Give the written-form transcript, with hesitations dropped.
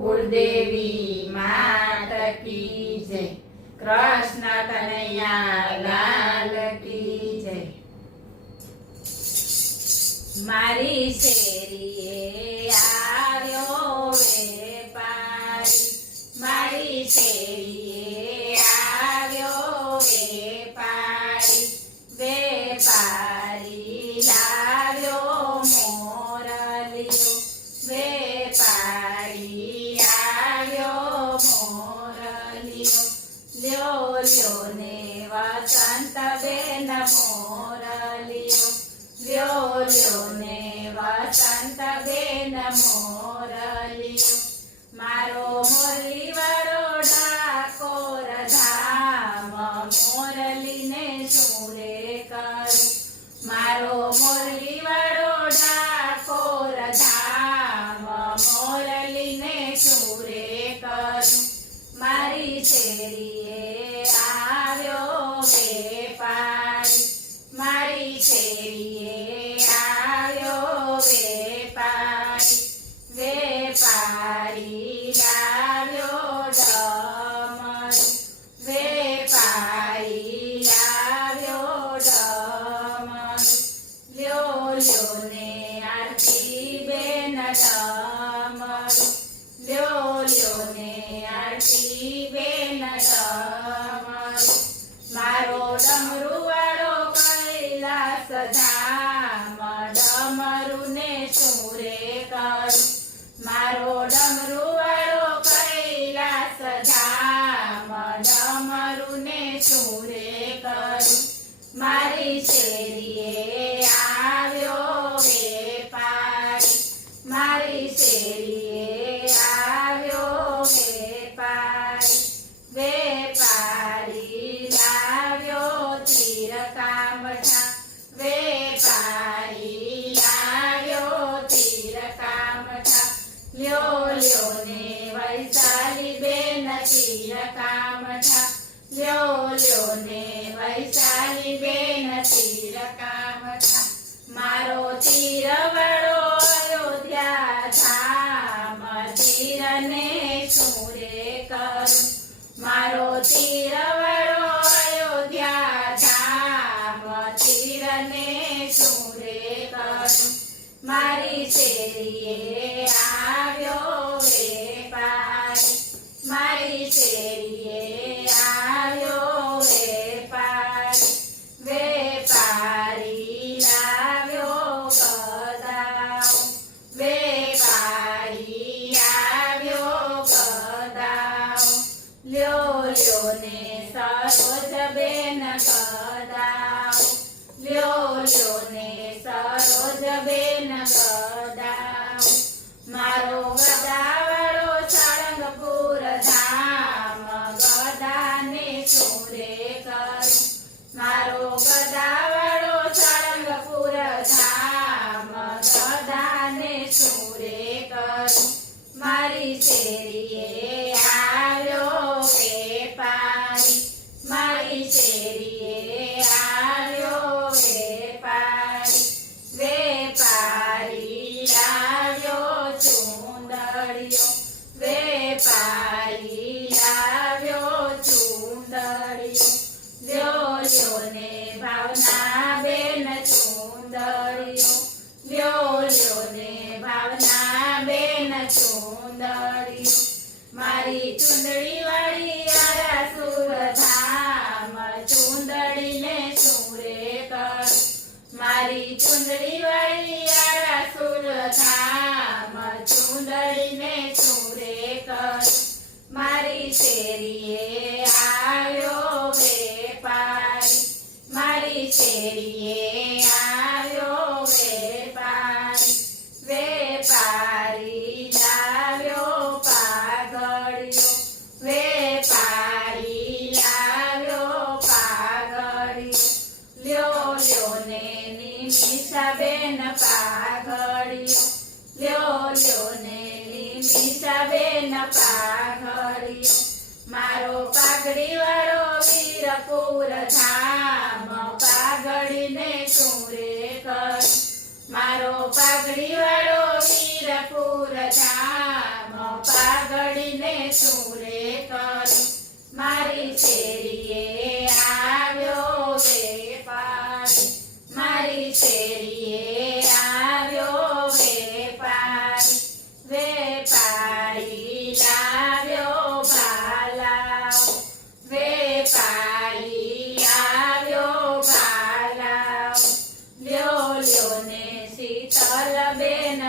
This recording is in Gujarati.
કુળદેવી માત કી જય, કૃષ્ણ કનૈયા લાલ કી જય। મારી શેરીએ આવ્યો વેપારી, મારી શેરીએ આવ્યો વેપારી, વેપારી લાવ્યો મોરલિયો, વેપારી આવ્યો મોરલિયો, લ્યો લ્યો ને વસંત બેન મોરલિયો, લ્યો લ્યો ને વસંત બેન મોરલિયો, મારો મોરલી વાળો ડાકોર ધામ, મોરલીને શું રે કરું, મારો મોરલી વાળો ડાકોર ધામ, મોરલીને શું રે કરું, મારી શેરીએ આવ્યો વેપારી, મારી શેરીએ આવ્યો વેપારી, વેપારી લાવ્યો ડમરું, વેપારી લાવ્યો ડમરું, લ્યો લ્યો ને આરતી બેન ડમરું, લ્યો લ્યો ને આરતી બેન ડમરું, મારો ડમરું વાળો કૈલાસ ધામ, ડમરું ને શું રે કરું, મારો ડમરું વાળો કૈલાસ ધામ, ડમરું ને શું રે કરું, મારી શેરીએ આવ્યો વેપારી, મારી શેરીએ આવ્યો વેપારી, વેપારી લાવ્યો તીર કામઠા, વેપારી લાવ્યો તીર કામઠા, લ્યો લ્યો ને વૈશાલી બેન તીર કામઠા, લ્યો લ્યો ને વૈશાલી બેન તીર કામઠા, મારો તીર વાળો અયોધ્યા ધામ, તીર ને શું રે કરું, મારો તીર વાળો અયોધ્યા ધામ, તીર ને શું રે કરું, મારી શેરીએ આવ્યો વેપારી, મારી શેરીએ આવ્યો વેપારી, વેપારી લાવ્યો ગદાઓ, વેપારી આવ્યો ગદાઓ, લ્યો લ્યો ને સરોજ બેન ગદાઓ, લ્યો લ્યો ને સરોજ બેન ગદાઓ, મારો ગદાવાળો સાળંગપુર ધામ, ગદાને શું રે કરું, મારો ગદાવાળો સાળંગપુર ધામ, ગદાને શું રે કરું, મારી શેરીએ આવ્યો વેપારી, મારી શેરીએ આવ્યો વેપારી, વેપારી લાવ્યો ચૂંદડીયો, વેપારી લાવ્યો ચૂંદડીયો, લ્યો લ્યો ને ભાવના બેન ચૂંદડીયો, લ્યો લ્યો ને ભાવના બેન ચૂંદડીયો, મારી ચૂંદડી વાળી આરાસુર ધામ, ચૂંદડીને શું રે કરું, મારી ચૂંદડી વાળી આરાસુર ધામ, ચૂંદડીને શું રે કરું, મારી શેરીએ આવ્યો વેપારી, મારી શેરીએ આવ્યો વેપારી, વેપારી લાવ્યો પાઘડિયો, વેપારી લાવ્યો પાઘડિયો, લ્યો લ્યો ને નિમિષા બેન પાઘડિયો, લ્યો લ્યો ને નિમિષા બેન પાઘડિયો, મારો પાઘડી વાળો વીરપુર ધામ, પાઘડીને શું રે કરું, મારો પાઘડી વાળો વીરપુર ધામ, પાઘડીને શું રે કરું મારી શેરીએ આવ્યો વેપારી મારી શેરીએ આવ્યો વેપારી વેપારી લાવ્યો ભાલાઓ વેપારી આવ્યો ભાલાઓ લ્યો લ્યો ને શીતલ બેન